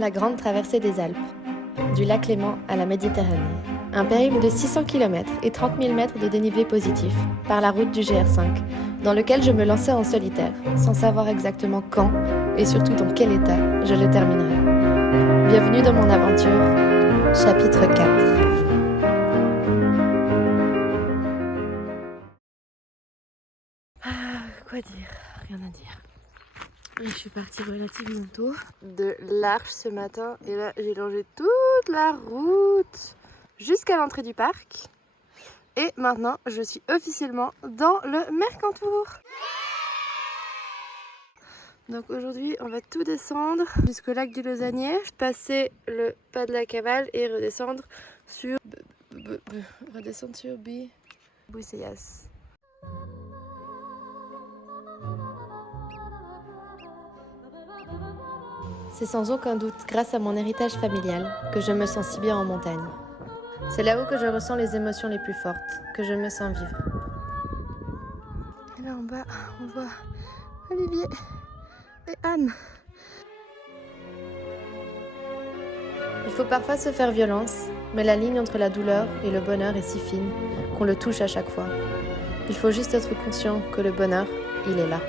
la grande traversée des Alpes, du lac Léman à la Méditerranée. Un périple de 600 km et 30 000 mètres de dénivelé positif, par la route du GR5, dans lequel je me lançais en solitaire, sans savoir Exactement quand et surtout dans quel état je le terminerai. Bienvenue dans mon aventure, chapitre 4. Quoi dire? Rien à dire. Je suis partie relativement tôt de l'Arche ce matin et là j'ai longé toute la route jusqu'à l'entrée du parc. Et maintenant je suis officiellement dans le Mercantour. Donc aujourd'hui on va tout descendre jusqu'au lac du Lausannier, passer le pas de la Cavale et redescendre sur Bousséas. C'est sans aucun doute grâce à mon héritage familial que je me sens si bien en montagne. C'est là-haut que je ressens les émotions les plus fortes, que je me sens vivre. Et là en bas, on voit Olivier et Anne. Il faut parfois se faire violence, mais la ligne entre la douleur et le bonheur est si fine qu'on le touche à chaque fois. Il faut juste être conscient que le bonheur, il est là.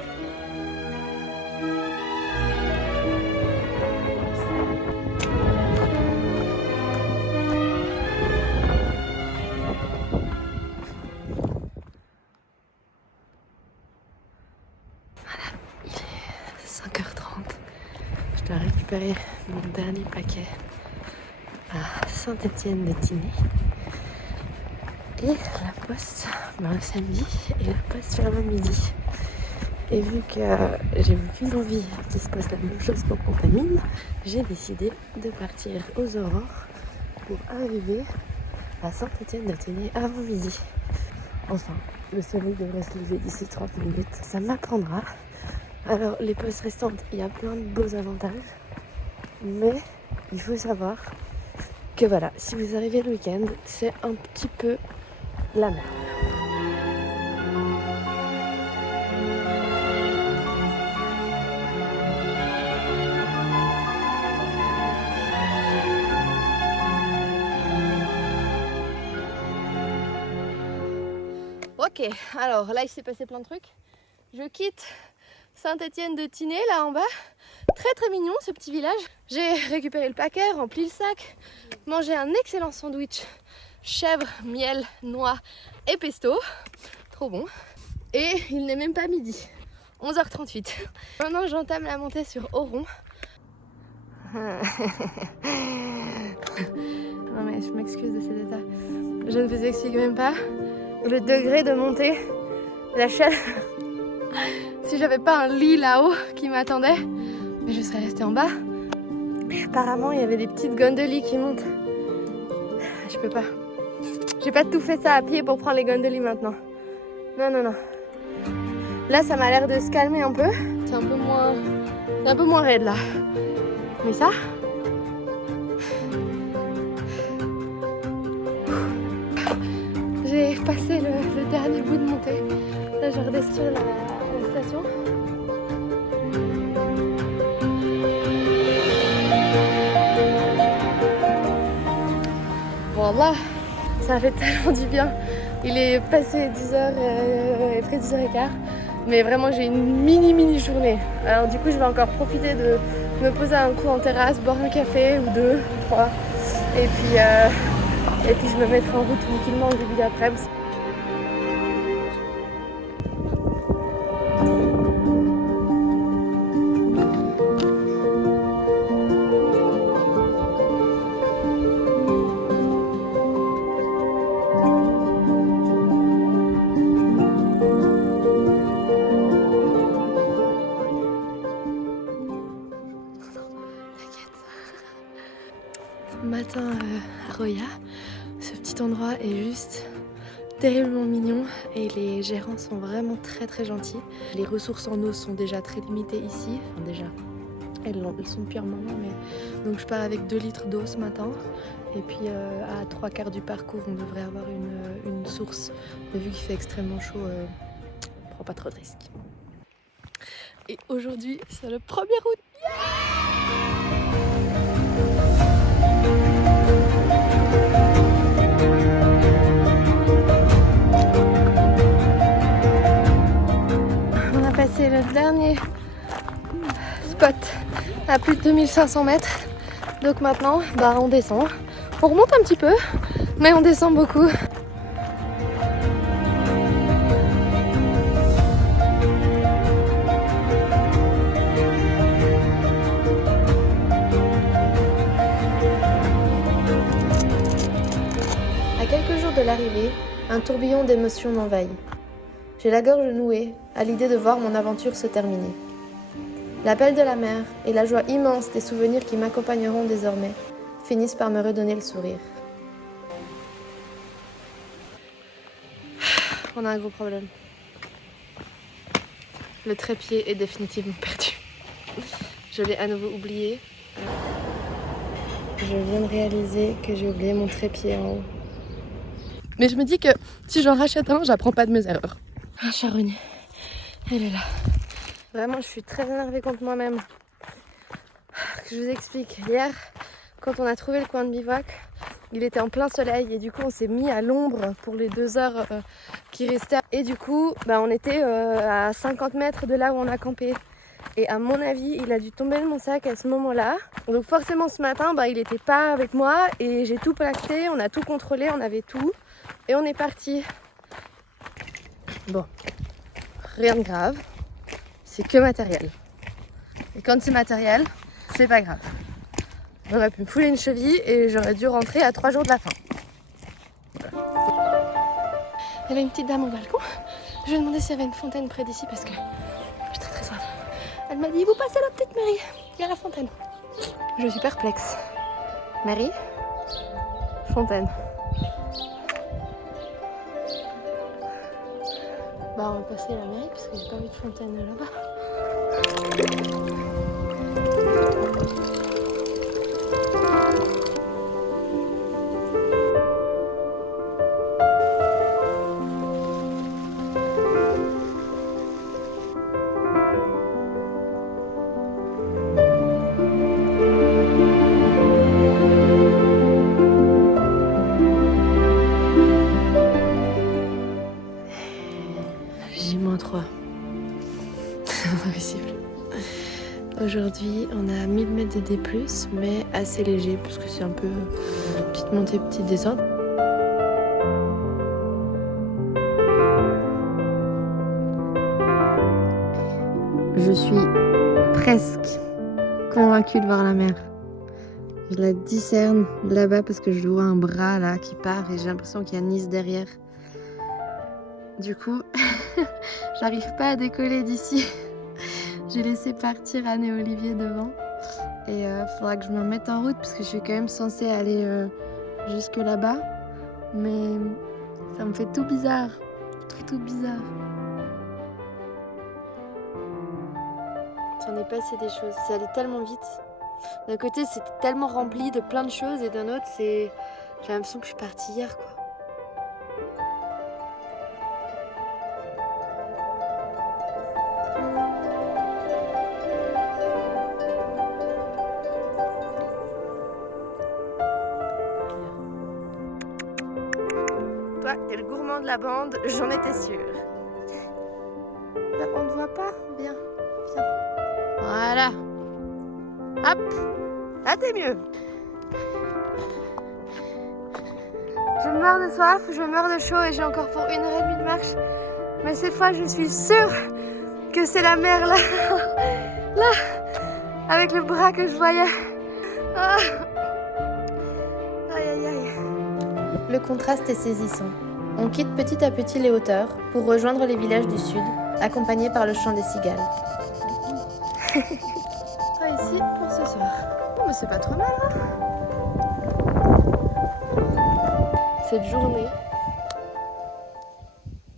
Il est 5h30. Je dois récupérer mon dernier paquet à Saint-Étienne-de-Tinée. Et la poste le samedi et la poste ferme à midi. Et vu que j'ai plus envie qu'il se passe la même chose pour Contamine, j'ai décidé de partir aux aurores pour arriver à Saint-Étienne-de-Tinée avant midi. Enfin, le soleil devrait se lever d'ici 30 minutes. Ça m'attendra. Alors, les postes restantes, il y a plein de beaux avantages. Mais il faut savoir que voilà, si vous arrivez le week-end, c'est un petit peu la merde. Ok, alors là il s'est passé plein de trucs. Je quitte Saint-Étienne-de-Tinée là en bas. Très très mignon ce petit village. J'ai récupéré le paquet, rempli le sac, mangé un excellent sandwich chèvre, miel, noix et pesto. Trop bon. Et il n'est même pas midi. 11h38. Maintenant j'entame la montée sur Oron. Non mais je m'excuse de cet état. Je ne vous explique même pas le degré de montée, la chaleur. Si j'avais pas un lit là-haut qui m'attendait, mais je serais restée en bas. Mais apparemment il y avait des petites gondolies qui montent. Je peux pas. J'ai pas tout fait ça à pied pour prendre les gondolies maintenant. Non. Là ça m'a l'air de se calmer un peu. C'est un peu moins raide là. Mais ça, j'ai passé le dernier bout de montée. Là je redescends sur la station. Bon là, ça fait tellement du bien. Il est passé 10h et près 10h15. Mais vraiment j'ai une mini journée. Alors du coup je vais encore profiter de me poser un coup en terrasse, boire un café ou deux, trois. Et puis je me mettrai en route tranquillement au début d'après-midi. Matin à Roya, ce petit endroit est juste terriblement mignon et les gérants sont vraiment très gentils. Les ressources en eau sont déjà très limitées ici, enfin déjà elles sont depuis un moment, mais donc je pars avec 2 litres d'eau ce matin et puis à 3/4 du parcours on devrait avoir une source, mais vu qu'il fait extrêmement chaud, on prend pas trop de risques. Et aujourd'hui c'est le 1er août. Yeah! à plus de 2500 mètres. Donc maintenant, on descend. On remonte un petit peu, mais on descend beaucoup. À quelques jours de l'arrivée, un tourbillon d'émotions m'envahit. J'ai la gorge nouée à l'idée de voir mon aventure se terminer. L'appel de la mer et la joie immense des souvenirs qui m'accompagneront désormais finissent par me redonner le sourire. On a un gros problème. Le trépied est définitivement perdu. Je l'ai à nouveau oublié. Je viens de réaliser que j'ai oublié mon trépied en haut. Mais je me dis que si j'en rachète un, j'apprends pas de mes erreurs. Ah, charogne, elle est là. Vraiment, je suis très énervée contre moi-même. Je vous explique. Hier, quand on a trouvé le coin de bivouac, il était en plein soleil et du coup, on s'est mis à l'ombre pour les 2 heures qui restaient. Et du coup, on était à 50 mètres de là où on a campé. Et à mon avis, il a dû tomber de mon sac à ce moment-là. Donc forcément, ce matin, il n'était pas avec moi et j'ai tout plaqué, on a tout contrôlé, on avait tout. Et on est parti. Bon, rien de grave. C'est que matériel. Et quand c'est matériel, c'est pas grave. J'aurais pu me fouler une cheville et j'aurais dû rentrer à 3 jours de la fin. Voilà. Il y avait une petite dame au balcon. Je lui ai demandé s'il y avait une fontaine près d'ici parce que j'ai très très soif. Elle m'a dit, vous passez la petite Marie, il y a la fontaine. Je suis perplexe. Marie, fontaine. On va passer la mairie parce que j'ai pas vu de fontaine là-bas. J-3. C'est impossible. Aujourd'hui, on a 1000 mètres de D+, mais assez léger parce que c'est un peu petite montée, petite descente. Je suis presque convaincue de voir la mer. Je la discerne là-bas parce que je vois un bras là qui part et j'ai l'impression qu'il y a Nice derrière. Du coup, j'arrive pas à décoller d'ici. J'ai laissé partir Anne et Olivier devant. Et faudra que je me remette en route parce que je suis quand même censée aller jusque là-bas. Mais ça me fait tout bizarre. Tout bizarre. J'en ai passé des choses. C'est allé tellement vite. D'un côté, c'était tellement rempli de plein de choses. Et d'un autre, j'ai l'impression que je suis partie hier, quoi. Toi, t'es le gourmand de la bande, j'en étais sûre. On ne voit pas? Bien. Viens. Voilà. Hop. Là, t'es mieux. Je meurs de soif, je meurs de chaud et j'ai encore pour 1h30 de marche. Mais cette fois, je suis sûre que c'est la mer là. Là. Avec le bras que je voyais. Ah. Aïe, aïe, aïe. Le contraste est saisissant. On quitte petit à petit les hauteurs pour rejoindre les villages du sud, accompagnés par le chant des cigales. Pas ici pour ce soir. Oh, mais c'est pas trop mal, hein. Cette journée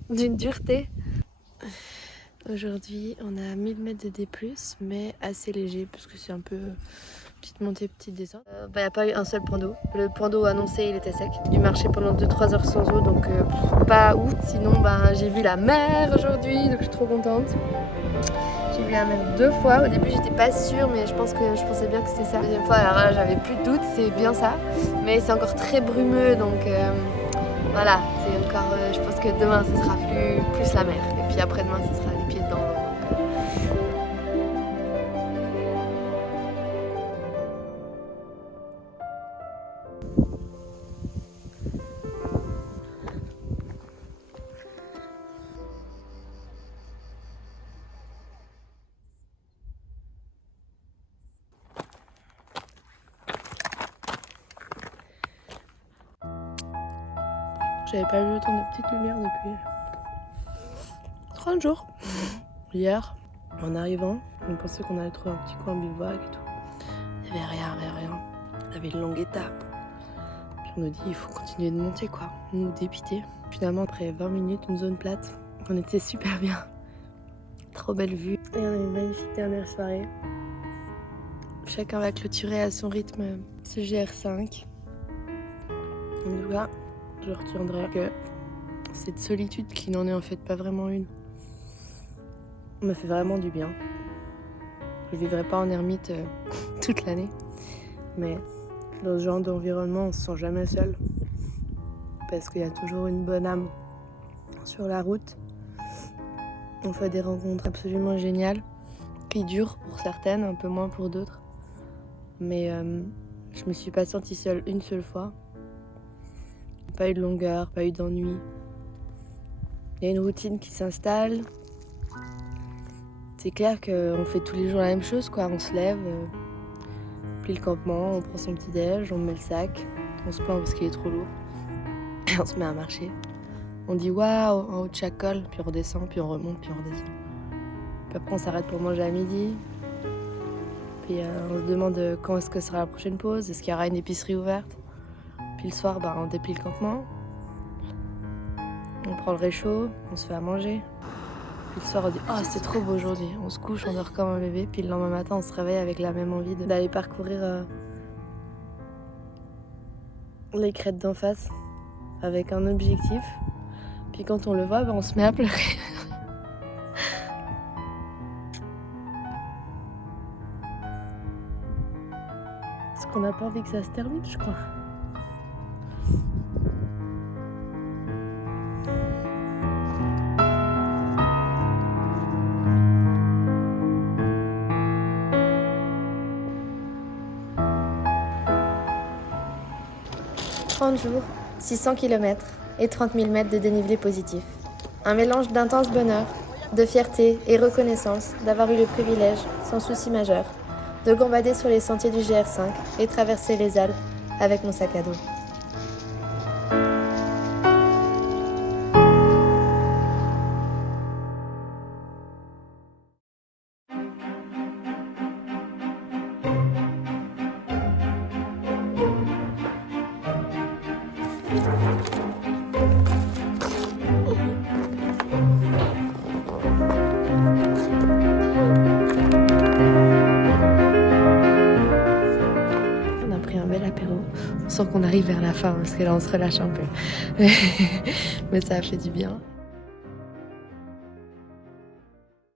d'une dureté. Aujourd'hui, on a 1000 mètres de D+, mais assez léger parce que c'est un peu petite montée, petite descente. Il n'y a pas eu un seul point d'eau. Le point d'eau annoncé, il était sec. J'ai marché pendant 2-3 heures sans eau, donc pas ouf. Sinon, j'ai vu la mer aujourd'hui, donc je suis trop contente. J'ai vu la mer 2 fois. Au début, j'étais pas sûre, mais je pensais bien que c'était ça. La deuxième fois, alors là, j'avais plus de doute, c'est bien ça. Mais c'est encore très brumeux, donc voilà. C'est encore. Je pense que demain, ce sera plus la mer. Et puis après-demain, ce sera les pieds dedans. J'avais pas vu autant de petites lumières depuis 30 jours. Hier, en arrivant, on pensait qu'on allait trouver un petit coin bivouac et tout. Il y avait rien. Il y avait une longue étape. Puis on nous dit il faut continuer de monter quoi. Nous dépiter. Finalement après 20 minutes, une zone plate. On était super bien. Trop belle vue. Et on a une magnifique dernière soirée. Chacun va clôturer à son rythme ce GR5. En tout cas, je retiendrai que cette solitude qui n'en est en fait pas vraiment une m'a fait vraiment du bien. Je vivrai pas en ermite toute l'année, mais dans ce genre d'environnement, on se sent jamais seul parce qu'il y a toujours une bonne âme sur la route. On fait des rencontres absolument géniales qui durent pour certaines, un peu moins pour d'autres. Mais je me suis pas sentie seule une seule fois. Pas eu de longueur, pas eu d'ennui. Il y a une routine qui s'installe. C'est clair qu'on fait tous les jours la même chose, quoi. On se lève, plie le campement, on prend son petit déj, on met le sac, on se plaint parce qu'il est trop lourd, et on se met à marcher. On dit waouh en haut de chaque col, puis on redescend, puis on remonte, puis on redescend. Puis après on s'arrête pour manger à midi. Puis on se demande quand est-ce que sera la prochaine pause, est-ce qu'il y aura une épicerie ouverte. Puis le soir, on déplie le campement. On prend le réchaud, on se fait à manger. Puis le soir, on dit « Oh, c'est trop beau aujourd'hui ». On se couche, on dort comme un bébé. Puis le lendemain matin, on se réveille avec la même envie d'aller parcourir les crêtes d'en face avec un objectif. Puis quand on le voit, on se met à pleurer. Parce qu'on n'a pas envie que ça se termine, je crois. « 30 jours, 600 km et 30 000 mètres de dénivelé positif. Un mélange d'intense bonheur, de fierté et reconnaissance d'avoir eu le privilège, sans souci majeur, de gambader sur les sentiers du GR5 et traverser les Alpes avec mon sac à dos. On sent qu'on arrive vers la fin parce que là on se relâche un peu. Mais ça a fait du bien.